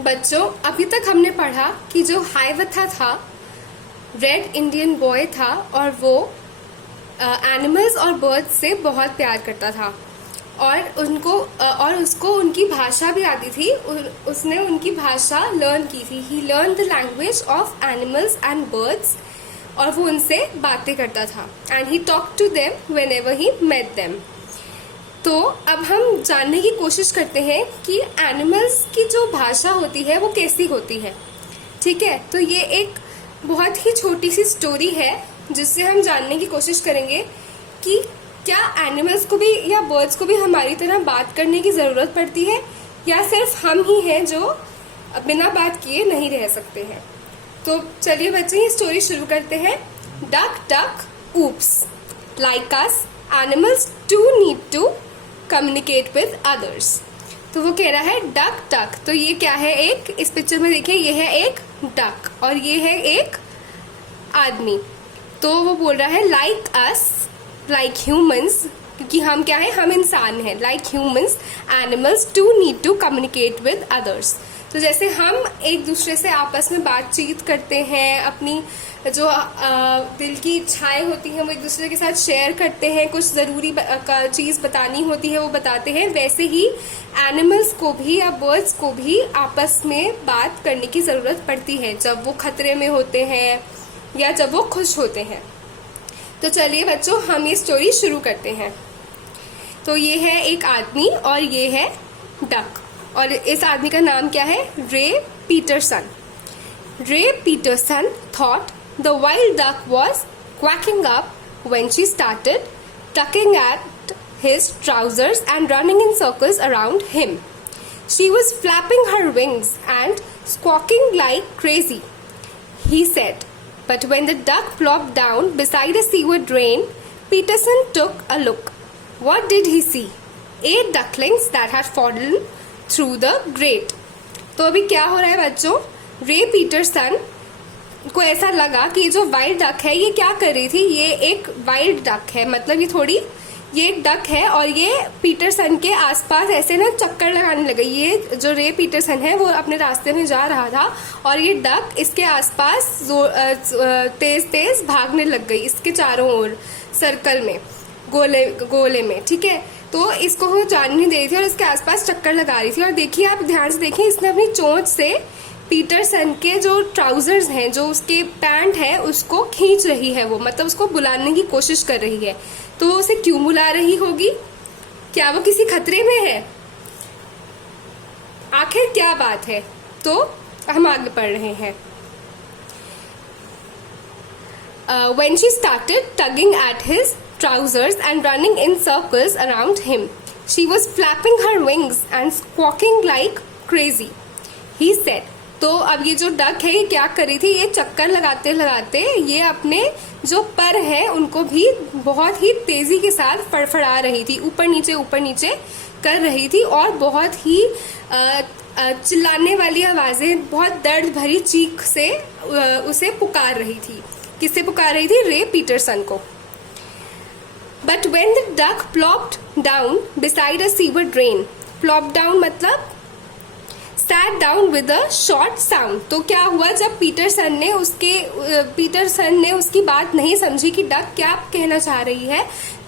बच्चों, अभी तक हमने पढ़ा कि जो हाइवथा था, रेड इंडियन बॉय था और वो एनिमल्स और बर्ड्स से बहुत प्यार करता था और उसको उनकी भाषा भी आती थी। उसने उनकी भाषा लर्न की थी। He learn the language of animals and birds और वो उनसे बातें करता था। And he talk to them whenever he met them. तो अब हम जानने की कोशिश करते हैं कि एनिमल्स की जो भाषा होती है वो कैसी होती है। ठीक है, तो ये एक बहुत ही छोटी सी स्टोरी है जिससे हम जानने की कोशिश करेंगे कि क्या एनिमल्स को भी या बर्ड्स को भी हमारी तरह बात करने की जरूरत पड़ती है या सिर्फ हम ही हैं जो बिना बात किए नहीं रह सकते हैं। तो चलिए बच्चे, ये स्टोरी शुरू करते हैं। Duck duck oops, like us animals too need to communicate with others. तो वो कह रहा है डक डक। तो ये क्या है? एक इस पिक्चर में देखिए, ये है एक डक और ये है एक आदमी। तो वो बोल रहा है लाइक अस, लाइक ह्यूमंस, क्योंकि हम क्या है? हम इंसान हैं। Like humans animals too need to communicate with others. तो जैसे हम एक दूसरे से आपस में बातचीत करते हैं, अपनी जो दिल की इच्छाएं होती हैं वो एक दूसरे के साथ शेयर करते हैं, कुछ ज़रूरी चीज़ बतानी होती है वो बताते हैं, वैसे ही एनिमल्स को भी या बर्ड्स को भी आपस में बात करने की ज़रूरत पड़ती है जब वो खतरे में होते हैं या जब वो खुश होते हैं। तो चलिए बच्चों, हम ये स्टोरी शुरू करते हैं। तो ये है एक आदमी और ये है डक, और इस आदमी का नाम क्या है? Ray Peterson. Ray Peterson thought the wild duck was quacking up when she started tugging at his trousers and running in circles around him. She was flapping her wings and squawking like crazy, he said. But when the duck plopped down beside a seaward drain, Peterson took a look. What did he see? 8 ducklings that had fallen through the grate. तो अभी क्या हो रहा है बच्चों? रे Peterson को ऐसा लगा कि जो वाइल्ड डक है ये क्या कर रही थी। ये एक वाइल्ड डक है, मतलब ये एक डक है और ये पीटरसन के आसपास ऐसे ना चक्कर लगाने लगी। ये जो रे पीटरसन है वो अपने रास्ते में जा रहा था और ये डक इसके आसपास तेज तेज भागने लग गई, इसके चारों ओर सर्कल में, गोले में। ठीक है, तो इसको वो जान नहीं दे रही थी और इसके आसपास चक्कर लगा रही थी। और देखिए, आप ध्यान से देखिए, इसने अपनी चोंच से पीटरसन के जो ट्राउजर्स हैं, जो उसके पैंट है, उसको खींच रही है वो, मतलब उसको बुलाने की कोशिश कर रही है। तो वो उसे क्यों बुला रही होगी? क्या वो किसी खतरे में है? आखिर क्या बात है? तो हम आगे पढ़ रहे हैं। When she started tugging at his trousers and running in circles around him, she was flapping her wings and squawking like crazy, he said. तो अब ये जो डक है ये क्या कर रही थी? ये चक्कर लगाते लगाते ये अपने जो पर है उनको भी बहुत ही तेजी के साथ फड़फड़ा रही थी, ऊपर नीचे कर रही थी और बहुत ही चिल्लाने वाली आवाजें, बहुत दर्द भरी चीख से उसे पुकार रही थी। किससे पुकार रही थी? रे पीटरसन को। But when the duck plopped down beside a sewer drain, plop down मतलब sat down with a short sound। तो क्या हुआ? जब पीटरसन ने उसकी बात नहीं समझी कि डक क्या कहना चाह रही है,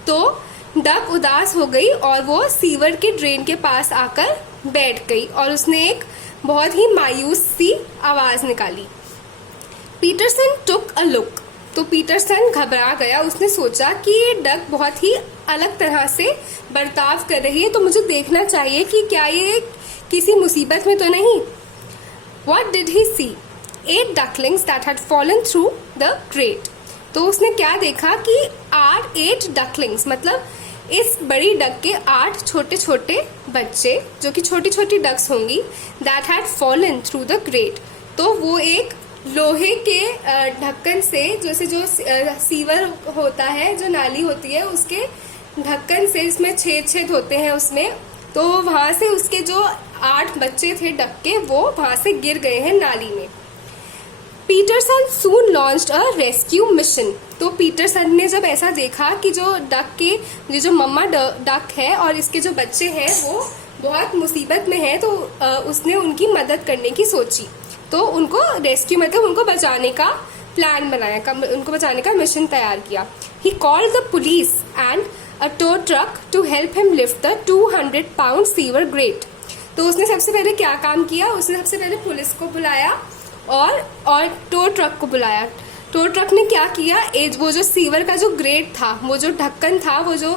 तो डक उदास हो गई और वो सीवर के ड्रेन के पास आकर बैठ गई और उसने एक बहुत ही मायूस सी आवाज निकाली। Peterson took a look. तो पीटरसन घबरा गया। उसने सोचा कि ये डक बहुत ही अलग तरह से बर्ताव कर रही है, तो मुझे देखना चाहिए कि क्या ये किसी मुसीबत में तो नहीं। What did he see? 8 ducklings that had fallen through the grate। तो उसने क्या देखा कि 8 ducklings, मतलब इस बड़ी डक के 8 छोटे छोटे बच्चे, जो कि छोटी छोटी डक्स होंगी, that had fallen through the grate। तो वो एक लोहे के ढक्कन से, जैसे जो सीवर होता है, जो नाली होती है, उसके ढक्कन से इसमें छेद होते हैं उसमें, तो वहां से उसके जो 8 बच्चे थे डक के, वो वहां से गिर गए हैं नाली में। Peterson soon launched a rescue mission. तो पीटरसन ने जब ऐसा देखा कि जो डक के, जो मम्मा डक है और इसके जो बच्चे हैं वो बहुत मुसीबत में है, तो उसने उनकी मदद करने की सोची, तो उनको रेस्क्यू मतलब उनको बचाने का प्लान बनाया, उनको बचाने का मिशन तैयार किया। He called the police and a tow truck to help him lift the 200 pound sewer grate. तो उसने सबसे पहले क्या काम किया, उसने सबसे पहले पुलिस को बुलाया और टो ट्रक को बुलाया। टो ट्रक ने क्या किया, वो जो सीवर का जो ग्रेट था, वो जो ढक्कन था, वो जो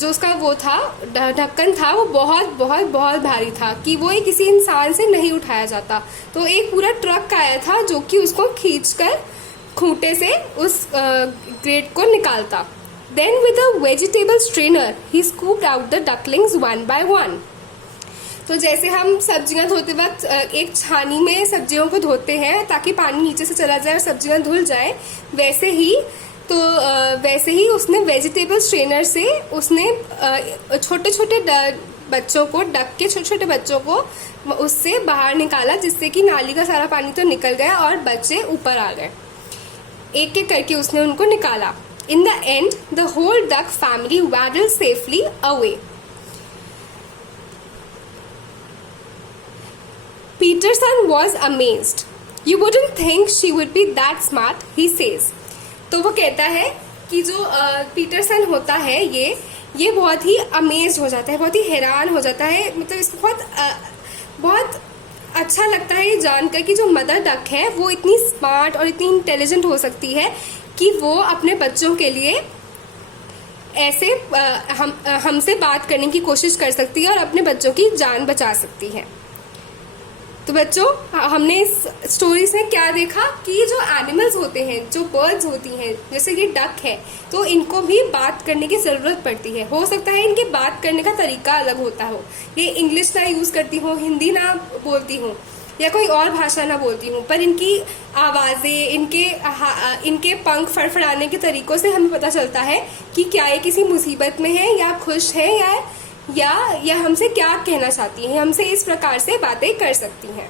उसका वो था ढक्कन था, वो बहुत बहुत बहुत भारी था कि वो किसी इंसान से नहीं उठाया जाता। तो एक पूरा ट्रक आया था जो कि उसको खींचकर खूंटे से उस ग्रेट को निकालता। Then with a vegetable strainer he scooped out the ducklings one by one. तो जैसे हम सब्जियां धोते वक्त एक छानी में सब्जियों को धोते हैं ताकि पानी नीचे से चला जाए और सब्जियां धुल जाए, वैसे ही उसने वेजिटेबल स्ट्रेनर से उसने छोटे छोटे बच्चों को, डक के छोटे छोटे बच्चों को उससे बाहर निकाला, जिससे कि नाली का सारा पानी तो निकल गया और बच्चे ऊपर आ गए। एक एक करके उसने उनको निकाला। In the end the whole duck family waddled safely away. Peterson was amazed. You wouldn't think she would be that smart, he says. तो वो कहता है कि जो पीटरसन होता है ये बहुत ही अमेज हो जाता है, बहुत ही हैरान हो जाता है, मतलब इसको बहुत अच्छा लगता है ये जानकर कि जो मदर डक है वो इतनी स्मार्ट और इतनी इंटेलिजेंट हो सकती है कि वो अपने बच्चों के लिए ऐसे हमसे बात करने की कोशिश कर सकती है और अपने बच्चों की जान बचा सकती है। तो बच्चों, हमने इस स्टोरीज में क्या देखा कि ये जो एनिमल्स होते हैं, जो बर्ड्स होती हैं, जैसे ये डक है, तो इनको भी बात करने की जरूरत पड़ती है। हो सकता है इनके बात करने का तरीका अलग होता हो, ये इंग्लिश ना यूज करती हो, हिंदी ना बोलती हो या कोई और भाषा ना बोलती हूँ, पर इनकी आवाजें, इनके पंख फड़फड़ाने के तरीकों से हमें पता चलता है कि क्या ये किसी मुसीबत में है या खुश है या हमसे क्या कहना चाहती हैं, हमसे इस प्रकार से बातें कर सकती हैं।